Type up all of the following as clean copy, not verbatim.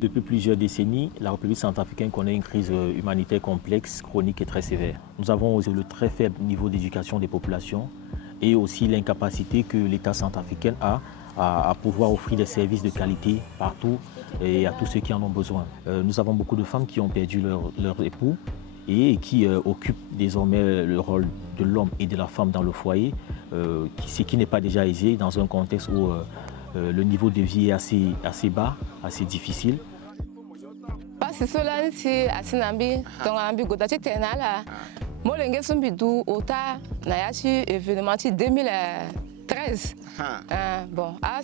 Depuis plusieurs décennies, la République centrafricaine connaît une crise humanitaire complexe, chronique et très sévère. Nous avons le très faible niveau d'éducation des populations et aussi l'incapacité que l'État centrafricain a à pouvoir offrir des services de qualité partout et à tous ceux qui en ont besoin. Nous avons beaucoup de femmes qui ont perdu leur époux et qui occupent désormais le rôle de l'homme et de la femme dans le foyer, ce qui n'est pas déjà aisé dans un contexte où le niveau de vie est assez bas, assez difficile. C'est cela, c'est assez nambi, donc nambi godati tenala. Moi, l'engagement sont bidu ota nayachi événement 2013. Bon, à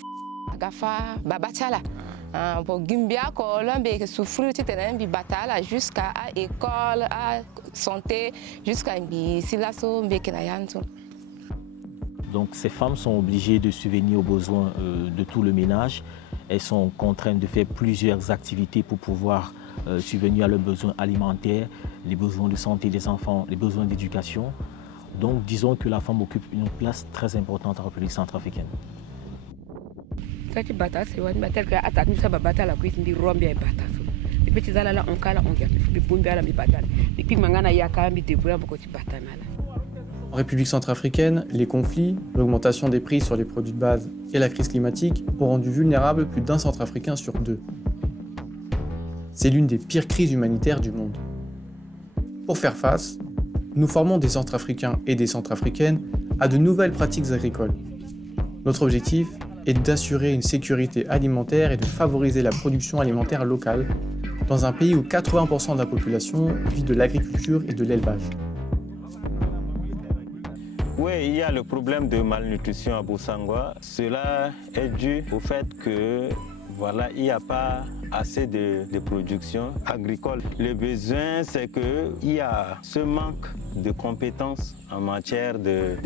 gafa babachala. Bon, gimbia ko lambe que souffrir titenan bi batala jusqu'à école, à santé, jusqu'à bi silaso mbeke nayanto. Donc ces femmes sont obligées de subvenir aux besoins de tout le ménage. Elles sont contraintes de faire plusieurs activités pour pouvoir subvenir à leurs besoins alimentaires, les besoins de santé des enfants, les besoins d'éducation. Donc disons que la femme occupe une place très importante en République centrafricaine. En République centrafricaine, les conflits, l'augmentation des prix sur les produits de base et la crise climatique ont rendu vulnérables plus d'un Centrafricain sur deux. C'est l'une des pires crises humanitaires du monde. Pour faire face, nous formons des Centrafricains et des Centrafricaines à de nouvelles pratiques agricoles. Notre objectif est d'assurer une sécurité alimentaire et de favoriser la production alimentaire locale dans un pays où 80% de la population vit de l'agriculture et de l'élevage. Oui, il y a le problème de malnutrition à Bosangwa. Cela est dû au fait que il n'y a pas assez de production agricole. Le besoin, c'est qu'il y a ce manque de compétences en matière de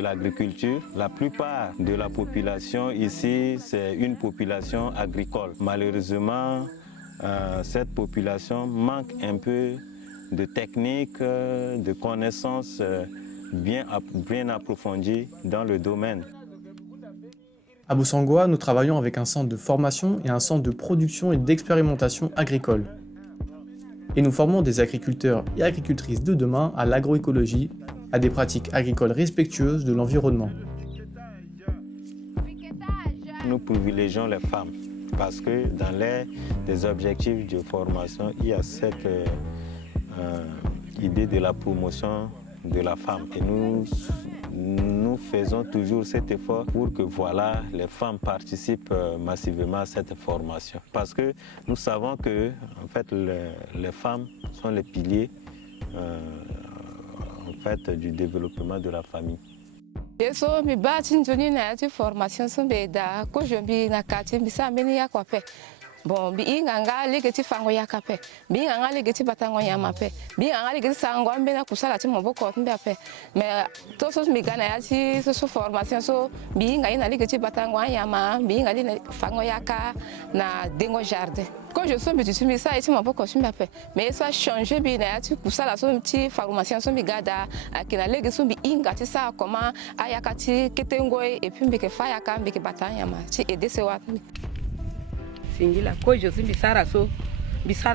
l'agriculture. La plupart de la population ici, c'est une population agricole. Malheureusement, cette population manque un peu de techniques, de connaissances bien approfondies dans le domaine. À Bosangwa, nous travaillons avec un centre de formation et un centre de production et d'expérimentation agricole. Et nous formons des agriculteurs et agricultrices de demain à l'agroécologie, à des pratiques agricoles respectueuses de l'environnement. Nous privilégions les femmes parce que dans des objectifs de formation, il y a cette idée de la promotion de la femme. Et nous faisons toujours cet effort pour que les femmes participent massivement à cette formation. Parce que nous savons que en fait, les femmes sont les piliers du développement de la famille. Bon, bi nganga legeti fango yakape, bi nganga legeti batango yamape, bi nganga legeti sango ambena kusala ti moboko mbeape. Mais to so mi gana yati so formation so bi ngai na legeti batango yama, bi ngai fango yaka na dengo jardin. Quand je suis mi ça ici moboko mbeape. Mais ça changer bi na yati kusala so ti formation so mi gada akina legeti so bi inga ti sa comment ayaka ti ketengo et puis mbeke fa yaka mbeke batanga yama ti aider se wat. Singila ko Josi bisara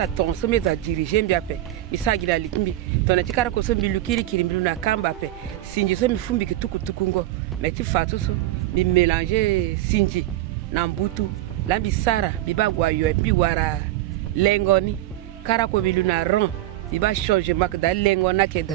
ton so meza diriger mbiape misagila likumbi tona tikara ko so mbilukiri kirimbilu na kamba pe sinji so mifumbi kitukutuku ngo meti fatu so mi mélanger sinji na mbutu la bisara bibagwa yo bi wara lengoni kara ko bilu na ron biba changer mak da lengona keda